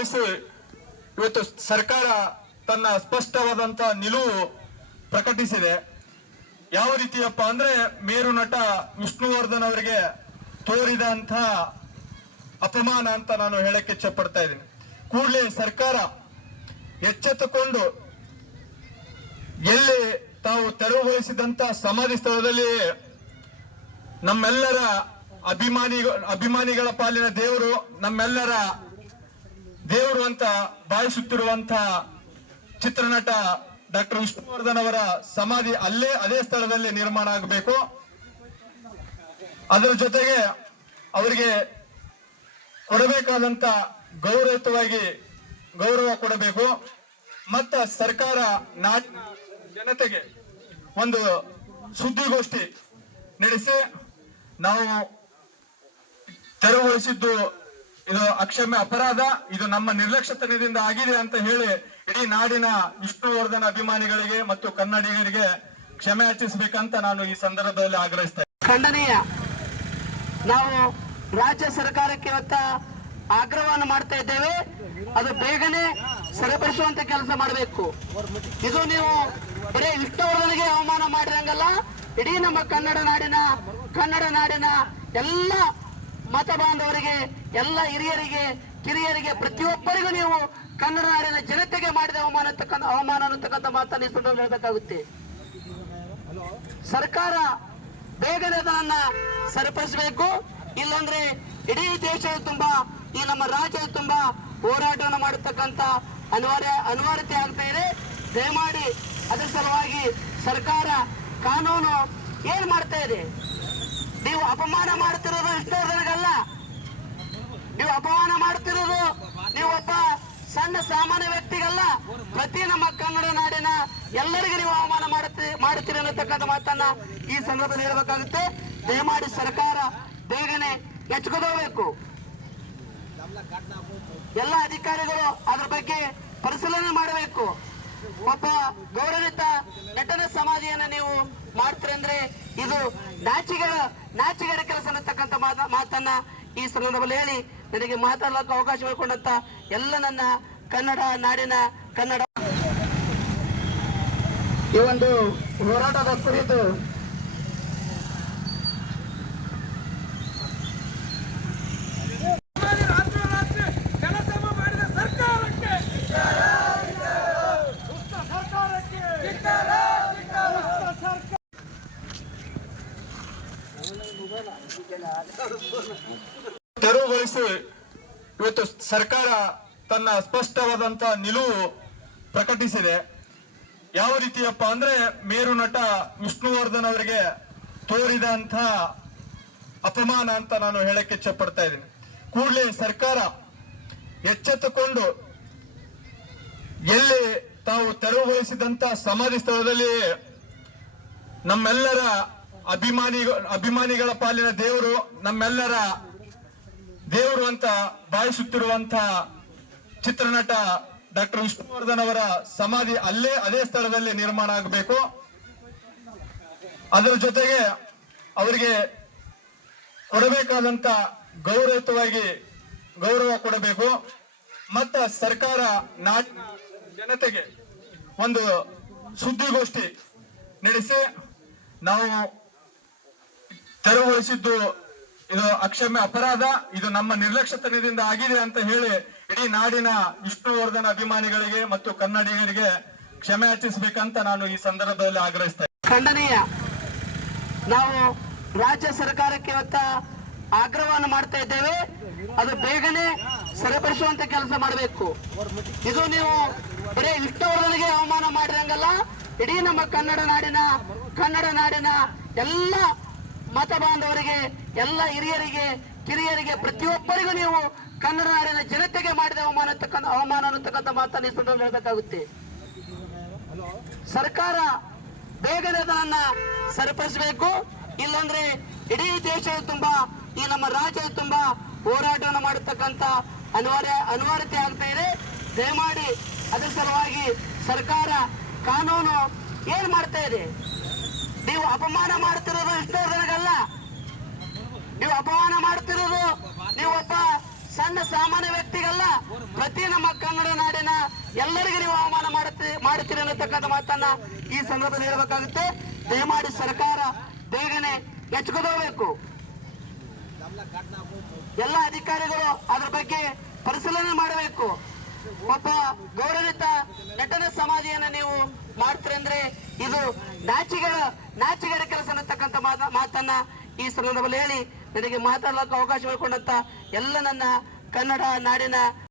ತೆರವುಗೊಳಿಸಿ ಇವತ್ತು ಸರ್ಕಾರ ತನ್ನ ಸ್ಪಷ್ಟವಾದಂತ ನಿಲುವು ಪ್ರಕಟಿಸಿದೆ. ಯಾವ ರೀತಿಯಪ್ಪ ಅಂದ್ರೆ ಮೇರು ನಟ ವಿಷ್ಣುವರ್ಧನ್ ಅವರಿಗೆ ತೋರಿದಂತ ಅಪಮಾನ ಅಂತ ನಾನು ಹೇಳಕ್ಕೆ ಇಚ್ಛೆ ಪಡ್ತಾ ಇದ್ದೀನಿ. ಕೂಡಲೇ ಸರ್ಕಾರ ಎಚ್ಚೆತ್ತುಕೊಂಡು ಎಲ್ಲಿ ತಾವು ತೆರವುಗೊಳಿಸಿದಂತ ಸಮಾಧಿ ಸ್ಥಳದಲ್ಲಿ ನಮ್ಮೆಲ್ಲರ ಅಭಿಮಾನಿ ಅಭಿಮಾನಿಗಳ ಪಾಲಿನ ದೇವರು, ನಮ್ಮೆಲ್ಲರ ದೇವರು ಅಂತ ಭಾವಿಸುತ್ತಿರುವಂತಹ ಚಿತ್ರನಟ ಡಾಕ್ಟರ್ ವಿಷ್ಣುವರ್ಧನ್ ಅವರ ಸಮಾಧಿ ಅಲ್ಲೇ ಅದೇ ಸ್ಥಳದಲ್ಲಿ ನಿರ್ಮಾಣ ಆಗಬೇಕು. ಅದರ ಜೊತೆಗೆ ಅವರಿಗೆ ಕೊಡಬೇಕಾದಂತ ಗೌರವಯುತವಾಗಿ ಗೌರವ ಕೊಡಬೇಕು. ಮತ್ತ ಸರ್ಕಾರ ನಾಡಿನ ಜನತೆಗೆ ಒಂದು ಸುದ್ದಿಗೋಷ್ಠಿ ನಡೆಸಿ ನಾವು ತೆರವುಗೊಳಿಸಿದ್ದು ಇದು ಅಕ್ಷಮ್ಯ ಅಪರಾಧ, ಇದು ನಮ್ಮ ನಿರ್ಲಕ್ಷ್ಯತನದಿಂದ ಆಗಿದೆ ಅಂತ ಹೇಳಿ ಇಡೀ ನಾಡಿನ ವಿಷ್ಣುವರ್ಧನ ಅಭಿಮಾನಿಗಳಿಗೆ ಮತ್ತು ಕನ್ನಡಿಗರಿಗೆ ಕ್ಷಮೆ ಯಾಚಿಸಬೇಕಂತ ನಾನು ಈ ಸಂದರ್ಭದಲ್ಲಿ ಆಗ್ರಹಿಸ್ತೇನೆ. ಖಂಡನೀಯ, ನಾವು ರಾಜ್ಯ ಸರ್ಕಾರಕ್ಕೆ ಇವತ್ತ ಆಗ್ರಹವನ್ನು ಮಾಡ್ತಾ ಇದ್ದೇವೆ. ಅದು ಬೇಗನೆ ಸರಿಪಡಿಸುವಂತ ಕೆಲಸ ಮಾಡಬೇಕು. ಇದು ನೀವು ಬರೀ ವಿಷ್ಣುವರ್ಧನಿಗೆ ಅವಮಾನ ಮಾಡಿರಂಗಲ್ಲ, ಇಡೀ ನಮ್ಮ ಕನ್ನಡ ನಾಡಿನ ಕನ್ನಡ ನಾಡಿನ ಎಲ್ಲ ಮತ ಬಾಂಧವರಿಗೆ, ಎಲ್ಲ ಹಿರಿಯರಿಗೆ, ಕಿರಿಯರಿಗೆ, ಪ್ರತಿಯೊಬ್ಬರಿಗೂ ನೀವು ಕನ್ನಡ ನಾಡಿನ ಜನತೆಗೆ ಮಾಡಿದ ಅವಮಾನ ಅವಮಾನ ಅನ್ನತಕ್ಕಂಥ ಮಾತನ್ನು ಈ ಸಂದರ್ಭದಲ್ಲಿ ಹೇಳಬೇಕಾಗುತ್ತೆ. ಸರ್ಕಾರ ಬೇಗನೆ ಅದನ್ನ ಸರಿಪಡಿಸಬೇಕು. ಇಲ್ಲಾಂದ್ರೆ ಇಡೀ ದೇಶದ ತುಂಬಾ, ಈ ನಮ್ಮ ರಾಜ್ಯದ ತುಂಬಾ ಹೋರಾಟವನ್ನು ಮಾಡತಕ್ಕಂತ ಅನಿವಾರ್ಯ ಅನಿವಾರ್ಯತೆ ಆಗ್ತಾ ಇದೆ. ದಯಮಾಡಿ ಅದರ ಸಲುವಾಗಿ ಸರ್ಕಾರ ಕಾನೂನು ಏನ್ ಮಾಡ್ತಾ ಇದೆ? ನೀವು ಅಪಮಾನ ಮಾಡ್ತಿರೋದು ಜನಗಲ್ಲ ನೀವು ಅಪಮಾನ ಮಾಡುತ್ತಿರೋದು ನೀವು ಒಬ್ಬ ಸಣ್ಣ ಸಾಮಾನ್ಯ ವ್ಯಕ್ತಿಗಲ್ಲ. ಪ್ರತಿ ನಮ್ಮ ಕನ್ನಡ ನಾಡಿನ ಎಲ್ಲರಿಗೂ ನೀವು ಅವಮಾನ ಮಾಡುತ್ತಿ, ಮಾಡುತ್ತೀರಿ ಅನ್ನತಕ್ಕಂಥ ಮಾತನ್ನ ಈ ಸಂದರ್ಭದಲ್ಲಿ ಹೇಳಬೇಕಾಗುತ್ತೆ. ದಯಮಾಡಿ ಸರ್ಕಾರ ಬೇಗನೆ ಎಚ್ಚೆತ್ತುಕೋಬೇಕು ಎಲ್ಲ ಅಧಿಕಾರಿಗಳು ಅದರ ಬಗ್ಗೆ ಪರಿಶೀಲನೆ ಮಾಡಬೇಕು. ಒಬ್ಬ ಗೌರವಿತ ನಟನ ಸಮಾಧಿಯನ್ನ ನೀವು ಮಾಡ್ತೀರಿ ಅಂದ್ರೆ ಇದು ನಾಚಿಗಳ ನಾಚಿಗರ ಕೆಲಸ ಅನ್ನತಕ್ಕಂಥ ಮಾತನ್ನ ಈ ಸಂದರ್ಭದಲ್ಲಿ ಹೇಳಿ, ನನಗೆ ಮಾತಾಡಲಿಕ್ಕೆ ಅವಕಾಶ ಮಾಡಿಕೊಂಡಂತ ಎಲ್ಲ ನನ್ನ ಕನ್ನಡ ನಾಡಿನ ಕನ್ನಡ ಈ ಒಂದು ಹೋರಾಟದ ಕುರಿತು ರಾತ್ರಿ ರಾತ್ರಿ ಕೆಲಸಮ ಮಾಡಿದ ಸರ್ಕಾರಕ್ಕೆ ದುಷ್ಟ ಸರ್ಕಾರಕ್ಕೆ ದುಷ್ಟ ಸರ್ಕಾರ ತೆರವುಗೊಳಿಸಿ ಇವತ್ತು ಸರ್ಕಾರ ತನ್ನ ಸ್ಪಷ್ಟವಾದಂತ ನಿಲುವು ಪ್ರಕಟಿಸಿದೆ. ಯಾವ ರೀತಿಯಪ್ಪ ಅಂದ್ರೆ ಮೇರು ನಟ ವಿಷ್ಣುವರ್ಧನ್ ಅವರಿಗೆ ತೋರಿದಂತ ಅಪಮಾನ ಅಂತ ನಾನು ಹೇಳಕ್ಕೆ ಇಚ್ಛೆ ಪಡ್ತಾ ಇದ್ದೀನಿ. ಕೂಡಲೇ ಸರ್ಕಾರ ಎಚ್ಚೆತ್ತುಕೊಂಡು ಎಲ್ಲಿ ತಾವು ತೆರವುಗೊಳಿಸಿದಂತ ಸಮಾಧಿ ಸ್ಥಳದಲ್ಲಿ ನಮ್ಮೆಲ್ಲರ ಅಭಿಮಾನಿ ಅಭಿಮಾನಿಗಳ ಪಾಲಿನ ದೇವರು ನಮ್ಮೆಲ್ಲರ ದೇವರು ಅಂತ ಭಾವಿಸುತ್ತಿರುವಂತಹ ಚಿತ್ರನಟ ಡಾಕ್ಟರ್ ವಿಷ್ಣುವರ್ಧನ್ ಅವರ ಸಮಾಧಿ ಅಲ್ಲೇ ಅದೇ ಸ್ಥಳದಲ್ಲಿ ನಿರ್ಮಾಣ ಆಗಬೇಕು. ಅದರ ಜೊತೆಗೆ ಅವರಿಗೆ ಕೊಡಬೇಕಾದಂತ ಗೌರವಯುತವಾಗಿ ಗೌರವ ಕೊಡಬೇಕು. ಮತ್ತ ಸರ್ಕಾರ ನಾಡ ಜನತೆಗೆ ಒಂದು ಸುದ್ದಿಗೋಷ್ಠಿ ನಡೆಸಿ ನಾವು ತೆರವುಗೊಳಿಸಿದ್ದು ಇದು ಅಕ್ಷಮ್ಯ ಅಪರಾಧ, ಇದು ನಮ್ಮ ನಿರ್ಲಕ್ಷ್ಯತನದಿಂದ ಆಗಿದೆ ಅಂತ ಹೇಳಿ ಇಡೀ ನಾಡಿನ ವಿಷ್ಣುವರ್ಧನ ಅಭಿಮಾನಿಗಳಿಗೆ ಮತ್ತು ಕನ್ನಡಿಗರಿಗೆ ಕ್ಷಮೆ ಯಾಚಿಸಬೇಕಂತ ನಾನು ಈ ಸಂದರ್ಭದಲ್ಲಿ ಆಗ್ರಹಿಸ್ತೇನೆ ಖಂಡನೀಯ, ನಾವು ರಾಜ್ಯ ಸರ್ಕಾರಕ್ಕೆ ಇವತ್ತ ಆಗ್ರಹವನ್ನು ಮಾಡ್ತಾ ಇದ್ದೇವೆ. ಅದು ಬೇಗನೆ ಸರಿಪಡಿಸುವಂತ ಕೆಲಸ ಮಾಡಬೇಕು. ಇದು ನೀವು ಬರೀ ವಿಷ್ಣುವರ್ಧನಿಗೆ ಅವಮಾನ ಮಾಡಿರಂಗಲ್ಲ, ಇಡೀ ನಮ್ಮ ಕನ್ನಡ ನಾಡಿನ ಕನ್ನಡ ನಾಡಿನ ಎಲ್ಲ ಮತ ಬಾಂಧವರಿಗೆ, ಎಲ್ಲ ಹಿರಿಯರಿಗೆ, ಕಿರಿಯರಿಗೆ, ಪ್ರತಿಯೊಬ್ಬರಿಗೂ ನೀವು ಕನ್ನಡ ನಾಡಿನ ಜನತೆಗೆ ಮಾಡಿದ ಅವಮಾನ ಅವಮಾನ ಅನ್ನತಕ್ಕಂಥ ಮಾತನ್ನು ಈ ಸಂದರ್ಭ ಹೇಳಬೇಕಾಗುತ್ತೆ. ಸರ್ಕಾರ ಬೇಗನೆ ಅದನ್ನ ಸರಿಪಡಿಸಬೇಕು. ಇಲ್ಲಾಂದ್ರೆ ಇಡೀ ದೇಶದ ತುಂಬಾ, ಈ ನಮ್ಮ ರಾಜ್ಯದ ತುಂಬಾ ಹೋರಾಟವನ್ನು ಮಾಡತಕ್ಕಂತ ಅನಿವಾರ್ಯ ಅನಿವಾರ್ಯತೆ ಆಗ್ತಾ ಇದೆ. ದಯಮಾಡಿ ಅದರ ಸಲುವಾಗಿ ಸರ್ಕಾರ ಕಾನೂನು ಏನ್ ಮಾಡ್ತಾ ಇದೆ? ನೀವು ಅಪಮಾನ ಮಾಡ್ತಿರೋದು ಇಷ್ಟೋದರಿಗಲ್ಲ ನೀವು ಅಪಮಾನ ಮಾಡ್ತಿರೋದು ನೀವು ಒಬ್ಬ ಸಣ್ಣ ಸಾಮಾನ್ಯ ವ್ಯಕ್ತಿಗಲ್ಲ. ಪ್ರತಿ ನಮ್ಮ ಕನ್ನಡ ನಾಡಿನ ಎಲ್ಲರಿಗೂ ನೀವು ಅವಮಾನ ಮಾಡುತ್ತೆ, ಮಾಡುತ್ತೀರಿ ಅನ್ನತಕ್ಕಂಥ ಮಾತನ್ನ ಈ ಸಂದರ್ಭದಲ್ಲಿ ಹೇಳಬೇಕಾಗುತ್ತೆ. ದಯಮಾಡಿ ಸರ್ಕಾರ ಬೇಗನೆ ಎಚ್ಚೆತ್ತುಕೋಬೇಕು ಎಲ್ಲ ಅಧಿಕಾರಿಗಳು ಅದರ ಬಗ್ಗೆ ಪರಿಶೀಲನೆ ಮಾಡಬೇಕು. ಒಬ್ಬ ಗೌರವಿತ ನಟನ ಸಮಾಧಿಯನ್ನ ನೀವು ಮಾಡ್ತೀರಿ ಇದು ನಾಚಿಗಳ ನಾಚಿಗರ ಕೆಲಸ ಅನ್ನತಕ್ಕಂಥ ಮಾತ- ಮಾತನ್ನ ಈ ಸಂದರ್ಭದಲ್ಲಿ ಹೇಳಿ, ನನಗೆ ಮಾತಾಡಲಿಕ್ಕೆ ಅವಕಾಶ ಮಾಡಿಕೊಂಡಂತ ಎಲ್ಲ ನನ್ನ ಕನ್ನಡ ನಾಡಿನ